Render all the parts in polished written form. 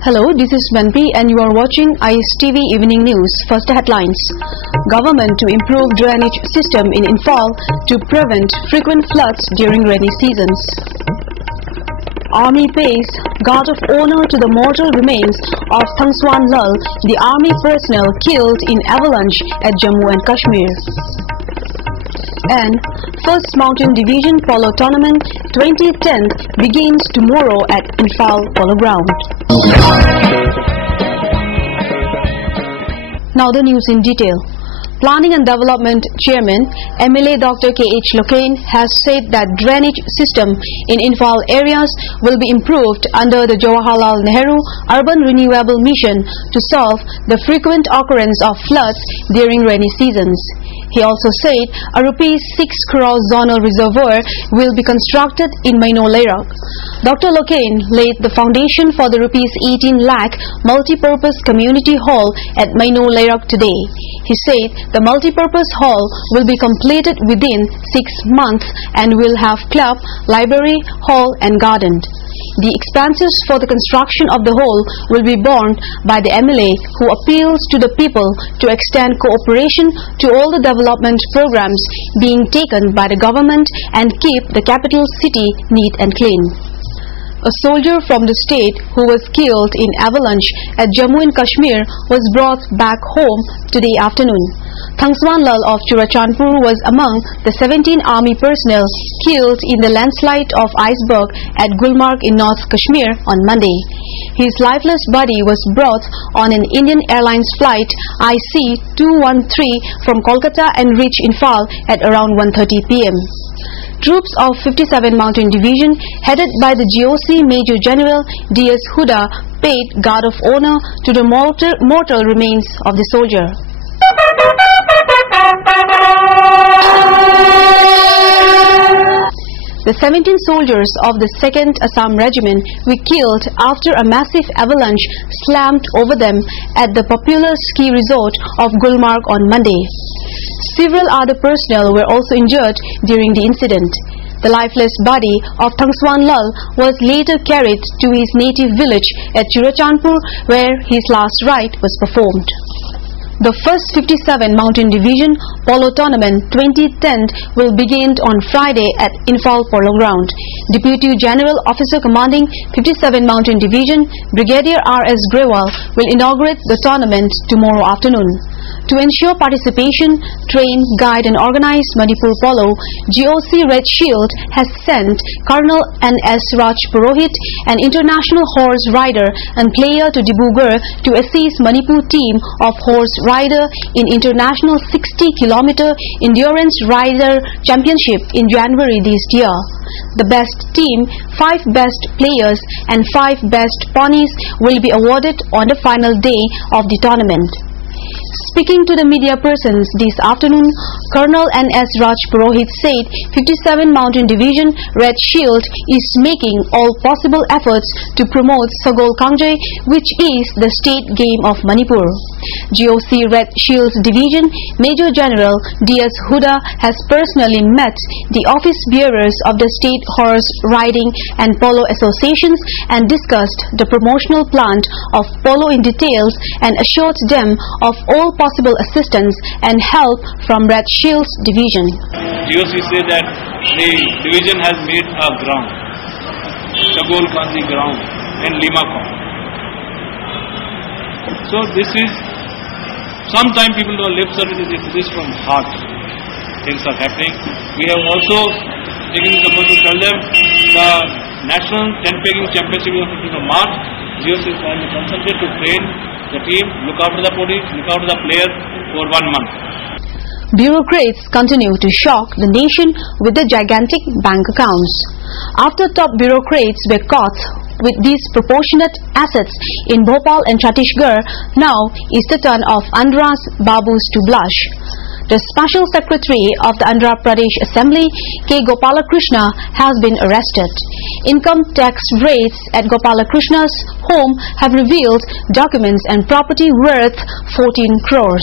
Hello, this is Manpi and you are watching ISTV Evening News. First headlines. Government to improve drainage system in Imphal to prevent frequent floods during rainy seasons. Army pays guard of honor to the mortal remains of Thangswan Lal, the army personnel killed in avalanche at Jammu and Kashmir. And First Mountain Division Polo Tournament 2010 begins tomorrow at Imphal Polo Ground. Now the news in detail. Planning and Development Chairman MLA Dr. K.H. Locain has said that drainage system in Imphal areas will be improved under the Jawaharlal Nehru Urban Renewable Mission to solve the frequent occurrence of floods during rainy seasons. He also said a ₹6 crore zonal reservoir will be constructed in Maino Layrak. Dr. Locain laid the foundation for the ₹18 lakh multi-purpose community hall at Maino Layrak today. He said the multi-purpose hall will be completed within 6 months and will have club, library, hall and garden. The expenses for the construction of the hall will be borne by the MLA, who appeals to the people to extend cooperation to all the development programs being taken by the government and keep the capital city neat and clean. A soldier from the state who was killed in avalanche at Jammu and Kashmir was brought back home today afternoon. Thangswan Lal of Churachandpur was among the 17 army personnel killed in the landslide of iceberg at Gulmarg in North Kashmir on Monday. His lifeless body was brought on an Indian Airlines flight IC-213 from Kolkata and reached Imphal at around 1:30 p.m. Troops of 57 Mountain Division, headed by the GOC Major General D.S. Huda, paid guard of honor to the mortal remains of the soldier. The 17 soldiers of the 2nd Assam Regiment were killed after a massive avalanche slammed over them at the popular ski resort of Gulmarg on Monday. Several other personnel were also injured during the incident. The lifeless body of Thangswan Lal was later carried to his native village at Churachandpur, where his last rite was performed. The first 57 Mountain Division Polo Tournament 2010 will begin on Friday at Imphal Polo Ground. Deputy General Officer Commanding 57 Mountain Division Brigadier R.S. Grewal will inaugurate the tournament tomorrow afternoon. To ensure participation, train, guide and organize Manipur Polo, GOC Red Shield has sent Colonel N.S. Raj Purohit, an international horse rider and player, to Dibrugarh to assist Manipur team of horse rider in international 60-kilometer endurance rider championship in January this year. The best team, 5 best players and 5 best ponies will be awarded on the final day of the tournament. Speaking to the media persons this afternoon, Colonel N.S. Raj Purohit said 57 Mountain Division Red Shield is making all possible efforts to promote Sagol Kangje, which is the state game of Manipur. GOC Red Shields Division Major General D.S. Huda has personally met the office bearers of the state horse riding and polo associations and discussed the promotional plan of polo in details and assured them of all possible assistance and help from Red Shields Division. GOC said that the division has made a ground, Sagol Kangje ground in Limakom. So this is, sometimes people do lip service, it is from heart. Things are happening. We have also taken the support to tell them the National Tent Pegging Championship on 15th of March. GOC is trying to concentrate to train the team, look after the body, look after the player for 1 month. Bureaucrats continue to shock the nation with the gigantic bank accounts. After top bureaucrats were caught with disproportionate assets in Bhopal and Chhattisgarh, now is the turn of Andhra's Babus to blush. The Special Secretary of the Andhra Pradesh Assembly, K. Gopalakrishna, has been arrested. Income tax raids at Gopalakrishna's home have revealed documents and property worth 14 crores.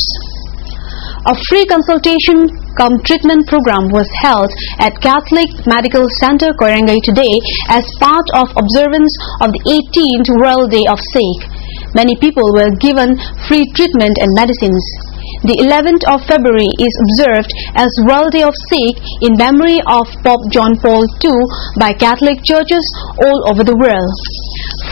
A free consultation cum treatment program was held at Catholic Medical Center Koirangai today as part of observance of the 18th World Day of Sikh. Many people were given free treatment and medicines. The 11th of February is observed as World Day of Sikh in memory of Pope John Paul II by Catholic churches all over the world.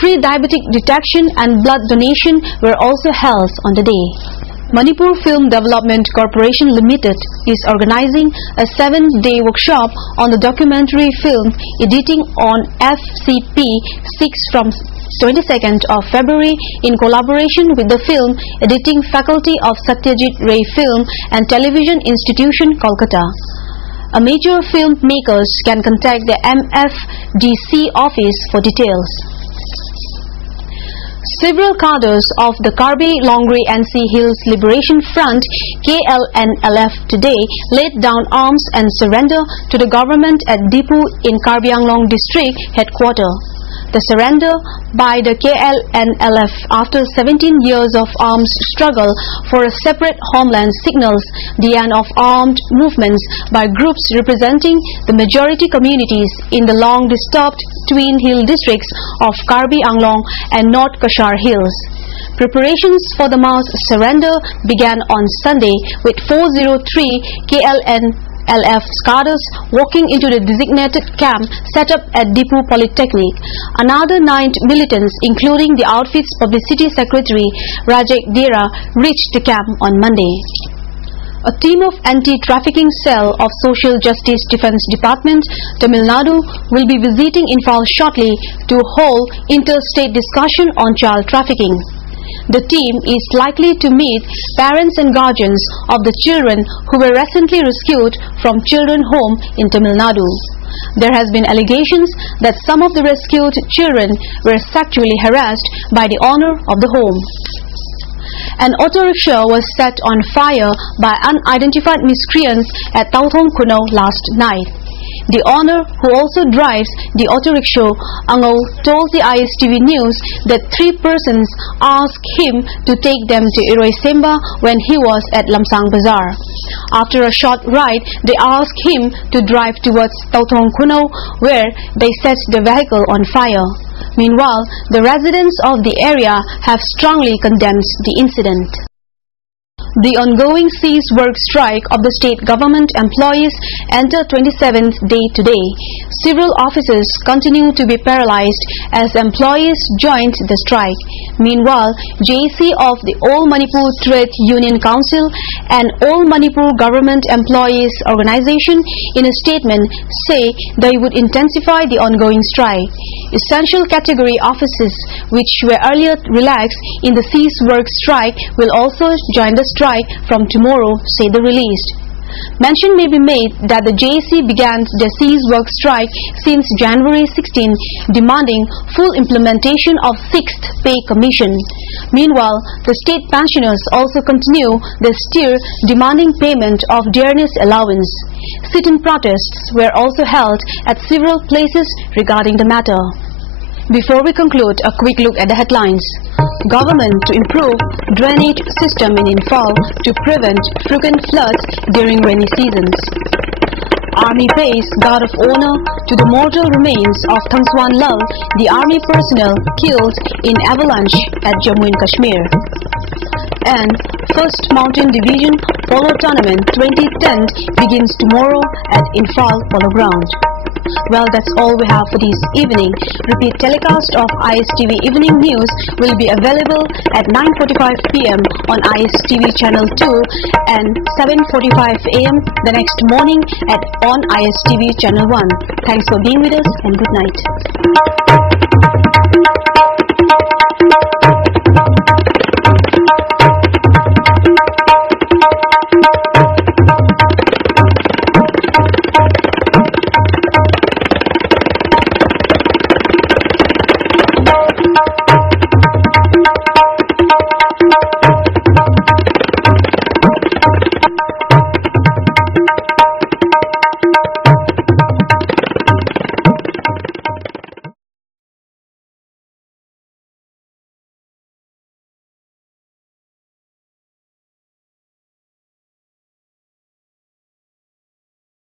Free diabetic detection and blood donation were also held on the day. Manipur Film Development Corporation Limited is organizing a 7-day workshop on the documentary film editing on FCP 6 from 22nd of February in collaboration with the Film Editing Faculty of Satyajit Ray Film and Television Institution, Kolkata. Major filmmakers can contact the MFDC office for details. Several cadres of the Karbi Longri NC Hills Liberation Front KLNLF today laid down arms and surrender to the government at Dipu in Karbi Anglong District headquarters. The surrender by the KLNLF after 17 years of armed struggle for a separate homeland signals the end of armed movements by groups representing the majority communities in the long-disturbed twin hill districts of Karbi Anglong and North Kashar Hills. Preparations for the mass surrender began on Sunday with 403 KLNLF cadres walking into the designated camp set up at Dipu Polytechnic. Another 9 militants, including the outfit's publicity secretary Rajek Dera, reached the camp on Monday. A team of anti-trafficking cell of Social Justice Defence Department, Tamil Nadu, will be visiting Imphal shortly to hold interstate discussion on child trafficking. The team is likely to meet parents and guardians of the children who were recently rescued from children home in Tamil Nadu. There has been allegations that some of the rescued children were sexually harassed by the owner of the home. An auto rickshaw was set on fire by unidentified miscreants at Tauthong Kuno last night. The owner, who also drives the auto rickshaw, Angol, told the ISTV News that 3 persons asked him to take them to Iroisemba when he was at Lamsang Bazaar. After a short ride, they asked him to drive towards Tauthong Kuno, where they set the vehicle on fire. Meanwhile, the residents of the area have strongly condemned the incident. The ongoing cease work strike of the state government employees enter 27th day today. Several offices continue to be paralyzed as employees joined the strike. Meanwhile, JC of the All Manipur Trade Union Council and All Manipur Government Employees Organization in a statement say they would intensify the ongoing strike. Essential category offices which were earlier relaxed in the cease work strike will also join the strike from tomorrow, say the release. Mention may be made that the JC began the cease work strike since January 16, demanding full implementation of 6th pay commission. Meanwhile, the state pensioners also continue their steer demanding payment of dearness allowance. Sit-in protests were also held at several places regarding the matter. Before we conclude, a quick look at the headlines. Government to improve drainage system in Imphal to prevent frequent floods during rainy seasons. Army pays guard of honor to the mortal remains of Thangswan Lal, the army personnel killed in avalanche at Jammu and Kashmir. And First Mountain Division Polo Tournament 2010 begins tomorrow at Imphal Polo Ground. Well, that's all we have for this evening. Repeat telecast of ISTV Evening News will be available at 9:45 p.m. on ISTV Channel 2 and 7:45 a.m. the next morning on ISTV Channel 1. Thanks for being with us and good night.